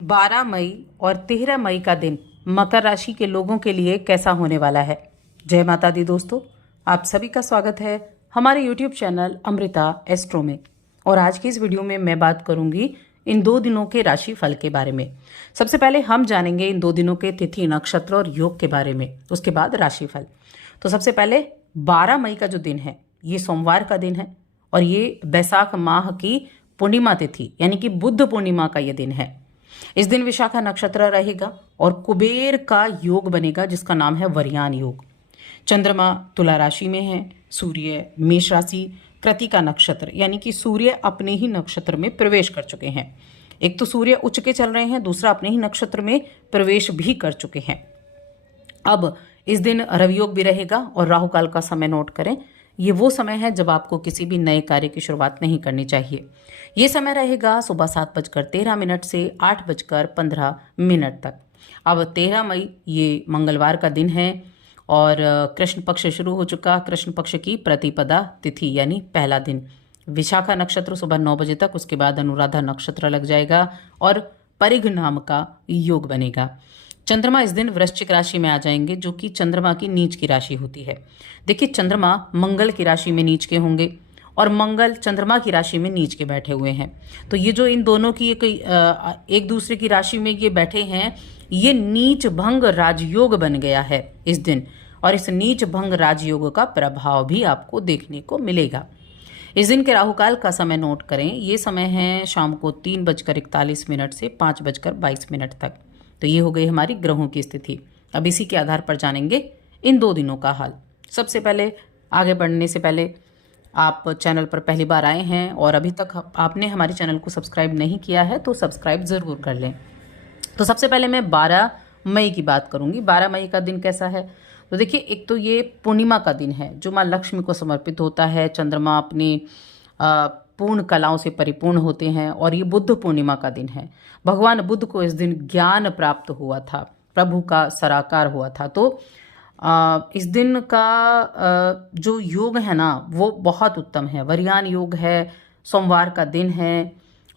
12 मई और 13 मई का दिन मकर राशि के लोगों के लिए कैसा होने वाला है। जय माता दी दोस्तों, आप सभी का स्वागत है हमारे YouTube चैनल अमृता एस्ट्रो में। और आज की इस वीडियो में मैं बात करूंगी इन 2 दिनों के राशि फल के बारे में। सबसे पहले हम जानेंगे इन 2 दिनों के तिथि, नक्षत्र और योग के बारे में, उसके बाद राशि फल। तो सबसे पहले 12 मई का जो दिन है ये सोमवार का दिन है और ये बैसाख माह की पूर्णिमा तिथि यानी कि बुद्ध पूर्णिमा का ये दिन है। इस दिन विशाखा नक्षत्र रहेगा और कुबेर का योग बनेगा जिसका नाम है वरयान योग। चंद्रमा तुला राशि में है, सूर्य मेष राशि, कृतिका नक्षत्र यानी कि सूर्य अपने ही नक्षत्र में प्रवेश कर चुके हैं। एक तो सूर्य उच्च के चल रहे हैं, दूसरा अपने ही नक्षत्र में प्रवेश भी कर चुके हैं। अब इस दिन रवि योग भी रहेगा और राहु काल का समय नोट करें। ये वो समय है जब आपको किसी भी नए कार्य की शुरुआत नहीं करनी चाहिए। ये समय रहेगा सुबह 7:13 से 8:15 तक। अब 13 मई ये मंगलवार का दिन है और कृष्ण पक्ष शुरू हो चुका। कृष्ण पक्ष की प्रतिपदा तिथि यानी पहला दिन। विशाखा नक्षत्र सुबह 9 बजे तक, उसके बाद अनुराधा नक्षत्र लग जाएगा और परिघ नाम का योग बनेगा। चंद्रमा इस दिन वृश्चिक राशि में आ जाएंगे जो कि चंद्रमा की नीच की राशि होती है। देखिए, चंद्रमा मंगल की राशि में नीच के होंगे और मंगल चंद्रमा की राशि में नीच के बैठे हुए हैं। तो ये जो इन दोनों की एक दूसरे की राशि में ये बैठे हैं, ये नीच भंग राजयोग बन गया है इस दिन। और इस नीच भंग राजयोग का प्रभाव भी आपको देखने को मिलेगा। इस दिन के राहु काल का समय नोट करें। ये समय है शाम को 3:41 से 5:22 तक। तो ये हो गई हमारी ग्रहों की स्थिति। अब इसी के आधार पर जानेंगे इन 2 दिनों का हाल। सबसे पहले आगे बढ़ने से पहले, आप चैनल पर पहली बार आए हैं और अभी तक आपने हमारे चैनल को सब्सक्राइब नहीं किया है तो सब्सक्राइब ज़रूर कर लें। तो सबसे पहले मैं 12 मई की बात करूंगी। 12 मई का दिन कैसा है? तो देखिए, एक तो ये पूर्णिमा का दिन है जो माँ लक्ष्मी को समर्पित होता है। चंद्रमा अपनी पूर्ण कलाओं से परिपूर्ण होते हैं और ये बुद्ध पूर्णिमा का दिन है। भगवान बुद्ध को इस दिन ज्ञान प्राप्त हुआ था, प्रभु का सराकार हुआ था। तो इस दिन का जो योग है ना वो बहुत उत्तम है। वरयान योग है, सोमवार का दिन है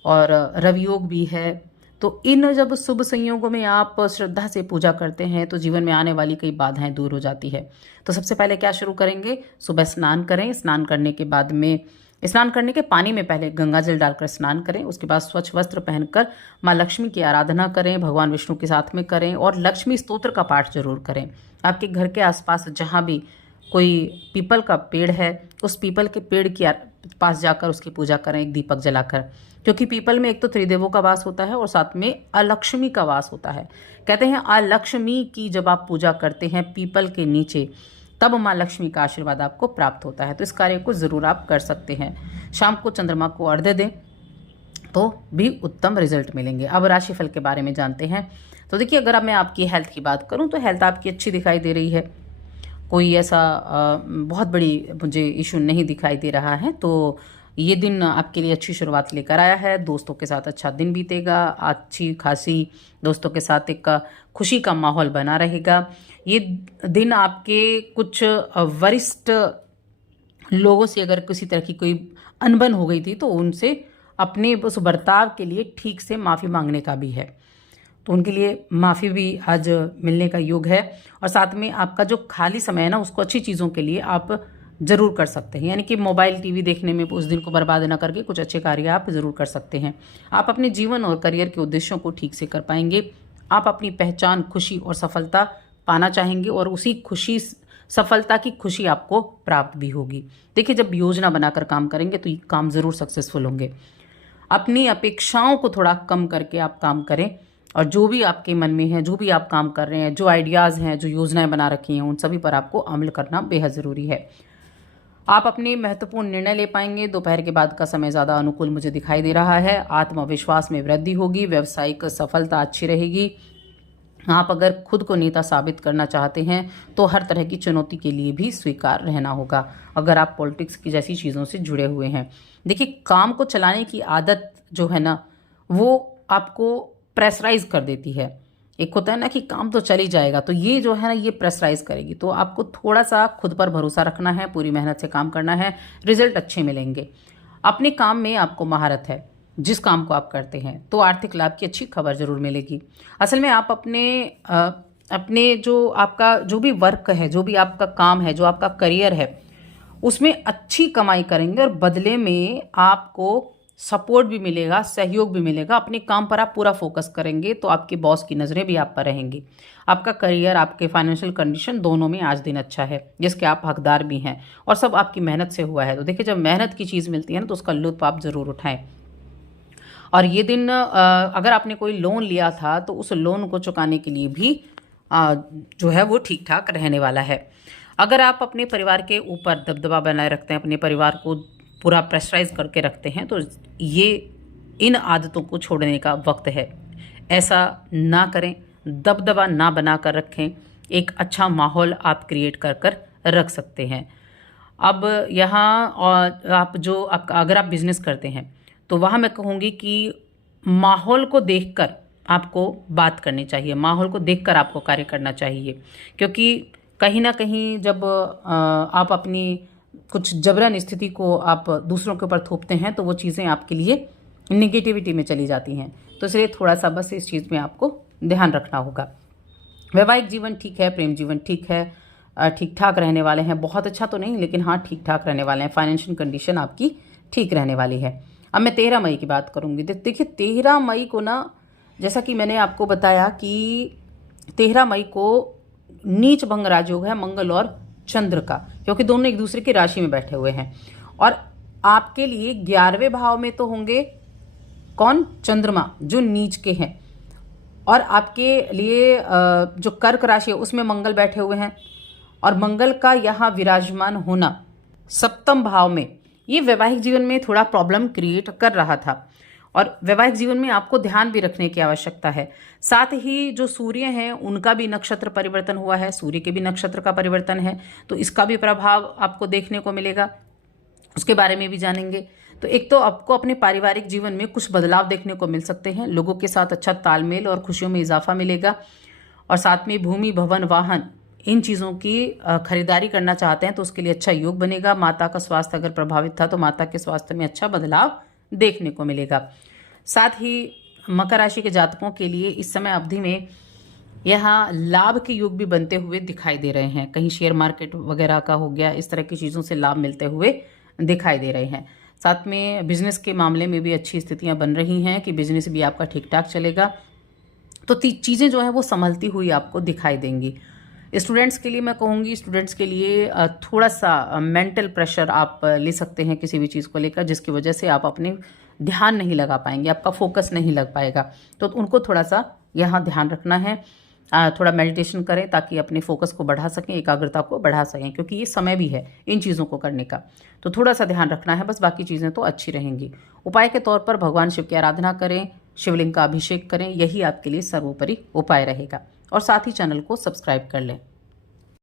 और रवि योग भी है। तो इन जब शुभ संयोगों में आप श्रद्धा से पूजा करते हैं तो जीवन में आने वाली कई बाधाएं दूर हो जाती है। तो सबसे पहले क्या शुरू करेंगे? सुबह स्नान करें। स्नान करने के बाद में, स्नान करने के पानी में पहले गंगा जल डालकर स्नान करें। उसके बाद स्वच्छ वस्त्र पहनकर माँ लक्ष्मी की आराधना करें, भगवान विष्णु के साथ में करें और लक्ष्मी स्तोत्र का पाठ जरूर करें। आपके घर के आसपास जहाँ भी कोई पीपल का पेड़ है उस पीपल के पेड़ के पास जाकर उसकी पूजा करें एक दीपक जलाकर, क्योंकि पीपल में एक तो त्रिदेवों का वास होता है और साथ में अलक्ष्मी का वास होता है। कहते हैं अलक्ष्मी की जब आप पूजा करते हैं पीपल के नीचे तब माँ लक्ष्मी का आशीर्वाद आपको प्राप्त होता है। तो इस कार्य को ज़रूर आप कर सकते हैं। शाम को चंद्रमा को अर्घ्य दें तो भी उत्तम रिजल्ट मिलेंगे। अब राशिफल के बारे में जानते हैं। तो देखिए, अगर अब मैं आपकी हेल्थ की बात करूं तो हेल्थ आपकी अच्छी दिखाई दे रही है। कोई ऐसा बहुत बड़ी मुझे इशू नहीं दिखाई दे रहा है। तो ये दिन आपके लिए अच्छी शुरुआत लेकर आया है। दोस्तों के साथ अच्छा दिन बीतेगा। अच्छी खासी दोस्तों के साथ एक खुशी का माहौल बना रहेगा। ये दिन आपके कुछ वरिष्ठ लोगों से अगर किसी तरह की कोई अनबन हो गई थी तो उनसे अपने उस बर्ताव के लिए ठीक से माफ़ी मांगने का भी है। तो उनके लिए माफ़ी भी आज मिलने का योग है। और साथ में आपका जो खाली समय है ना उसको अच्छी चीज़ों के लिए आप ज़रूर कर सकते हैं। यानी कि मोबाइल टीवी देखने में उस दिन को बर्बाद न करके कुछ अच्छे कार्य आप ज़रूर कर सकते हैं। आप अपने जीवन और करियर के उद्देश्यों को ठीक से कर पाएंगे। आप अपनी पहचान, खुशी और सफलता पाना चाहेंगे और उसी खुशी, सफलता की खुशी आपको प्राप्त भी होगी। देखिए, जब योजना बनाकर काम करेंगे तो ये काम ज़रूर सक्सेसफुल होंगे। अपनी अपेक्षाओं को थोड़ा कम करके आप काम करें और जो भी आपके मन में है, जो भी आप काम कर रहे हैं, जो आइडियाज़ हैं, जो योजनाएं बना रखी हैं, उन सभी पर आपको अमल करना बेहद ज़रूरी है। आप अपने महत्वपूर्ण निर्णय ले पाएंगे। दोपहर के बाद का समय ज़्यादा अनुकूल मुझे दिखाई दे रहा है। आत्मविश्वास में वृद्धि होगी। व्यावसायिक सफलता अच्छी रहेगी। आप अगर खुद को नेता साबित करना चाहते हैं तो हर तरह की चुनौती के लिए भी स्वीकार रहना होगा। अगर आप पॉलिटिक्स की जैसी चीज़ों से जुड़े हुए हैं, देखिए, काम को चलाने की आदत जो है ना वो आपको प्रेशराइज कर देती है। एक होता है ना कि काम तो चल ही जाएगा, तो ये जो है ना ये प्रेशराइज करेगी। तो आपको थोड़ा सा खुद पर भरोसा रखना है, पूरी मेहनत से काम करना है, रिजल्ट अच्छे मिलेंगे। अपने काम में आपको महारत है। जिस काम को आप करते हैं, तो आर्थिक लाभ की अच्छी खबर जरूर मिलेगी। असल में आप अपने जो आपका जो भी वर्क है, जो भी आपका काम है, जो आपका करियर है, उसमें अच्छी कमाई करेंगे और बदले में आपको सपोर्ट भी मिलेगा, सहयोग भी मिलेगा। अपने काम पर आप पूरा फोकस करेंगे तो आपके बॉस की नज़रें भी आप पर रहेंगी। आपका करियर, आपके फाइनेंशियल कंडीशन दोनों में आज दिन अच्छा है, जिसके आप हकदार भी हैं और सब आपकी मेहनत से हुआ है। तो देखिए, जब मेहनत की चीज़ मिलती है ना, तो उसका लुत्फ आप ज़रूर उठाएं। और ये दिन अगर आपने कोई लोन लिया था तो उस लोन को चुकाने के लिए भी जो है वो ठीक ठाक रहने वाला है। अगर आप अपने परिवार के ऊपर दबदबा बनाए रखते हैं, अपने परिवार को पूरा प्रेशराइज करके रखते हैं, तो ये इन आदतों को छोड़ने का वक्त है। ऐसा ना करें, दबदबा ना बना कर रखें। एक अच्छा माहौल आप क्रिएट कर कर रख सकते हैं। अब यहाँ और आप जो अगर आप बिजनेस करते हैं तो वहाँ मैं कहूँगी कि माहौल को देखकर आपको बात करनी चाहिए, माहौल को देखकर आपको कार्य करना चाहिए। क्योंकि कहीं ना कहीं जब आप अपनी कुछ जबरन स्थिति को आप दूसरों के ऊपर थोपते हैं तो वो चीज़ें आपके लिए निगेटिविटी में चली जाती हैं। तो इसलिए थोड़ा सा बस इस चीज़ में आपको ध्यान रखना होगा। वैवाहिक जीवन ठीक है, प्रेम जीवन ठीक है, ठीक ठाक रहने वाले हैं। बहुत अच्छा तो नहीं, लेकिन हाँ ठीक ठाक रहने वाले हैं। फाइनेंशियल कंडीशन आपकी ठीक रहने वाली है। अब मैं 13 मई की बात करूँगी। देखिए 13 मई को ना, जैसा कि मैंने आपको बताया कि 13 मई को नीच भंग राजयोग है मंगल और चंद्र का, क्योंकि दोनों एक दूसरे की राशि में बैठे हुए हैं। और आपके लिए 11वें भाव में तो होंगे कौन? चंद्रमा, जो नीच के हैं। और आपके लिए जो कर्क राशि है उसमें मंगल बैठे हुए हैं। और मंगल का यहाँ विराजमान होना 7वें भाव में, ये वैवाहिक जीवन में थोड़ा प्रॉब्लम क्रिएट कर रहा था। और वैवाहिक जीवन में आपको ध्यान भी रखने की आवश्यकता है। साथ ही जो सूर्य हैं उनका भी नक्षत्र परिवर्तन हुआ है, सूर्य के भी नक्षत्र का परिवर्तन है, तो इसका भी प्रभाव आपको देखने को मिलेगा। उसके बारे में भी जानेंगे। तो एक तो आपको अपने पारिवारिक जीवन में कुछ बदलाव देखने को मिल सकते हैं। लोगों के साथ अच्छा तालमेल और खुशियों में इजाफा मिलेगा। और साथ में भूमि, भवन, वाहन, इन चीज़ों की खरीदारी करना चाहते हैं तो उसके लिए अच्छा योग बनेगा। माता का स्वास्थ्य अगर प्रभावित था तो माता के स्वास्थ्य में अच्छा बदलाव देखने को मिलेगा। साथ ही मकर राशि के जातकों के लिए इस समय अवधि में यहाँ लाभ के योग भी बनते हुए दिखाई दे रहे हैं। कहीं शेयर मार्केट वगैरह का हो गया, इस तरह की चीज़ों से लाभ मिलते हुए दिखाई दे रहे हैं। साथ में बिजनेस के मामले में भी अच्छी स्थितियां बन रही हैं कि बिजनेस भी आपका ठीक ठाक चलेगा। तो चीज़ें जो है वो संभलती हुई आपको दिखाई देंगी। स्टूडेंट्स के लिए मैं कहूँगी, स्टूडेंट्स के लिए थोड़ा सा मेंटल प्रेशर आप ले सकते हैं किसी भी चीज़ को लेकर, जिसकी वजह से आप अपने ध्यान नहीं लगा पाएंगे, आपका फोकस नहीं लग पाएगा। तो उनको थोड़ा सा यहाँ ध्यान रखना है। थोड़ा मेडिटेशन करें ताकि अपने फोकस को बढ़ा सकें, एकाग्रता को बढ़ा सकें, क्योंकि ये समय भी है इन चीज़ों को करने का। तो थोड़ा सा ध्यान रखना है बस, बाकी चीज़ें तो अच्छी रहेंगी। उपाय के तौर पर भगवान शिव की आराधना करें, शिवलिंग का अभिषेक करें, यही आपके लिए सर्वोपरि उपाय रहेगा। और साथ ही चैनल को सब्सक्राइब कर लें।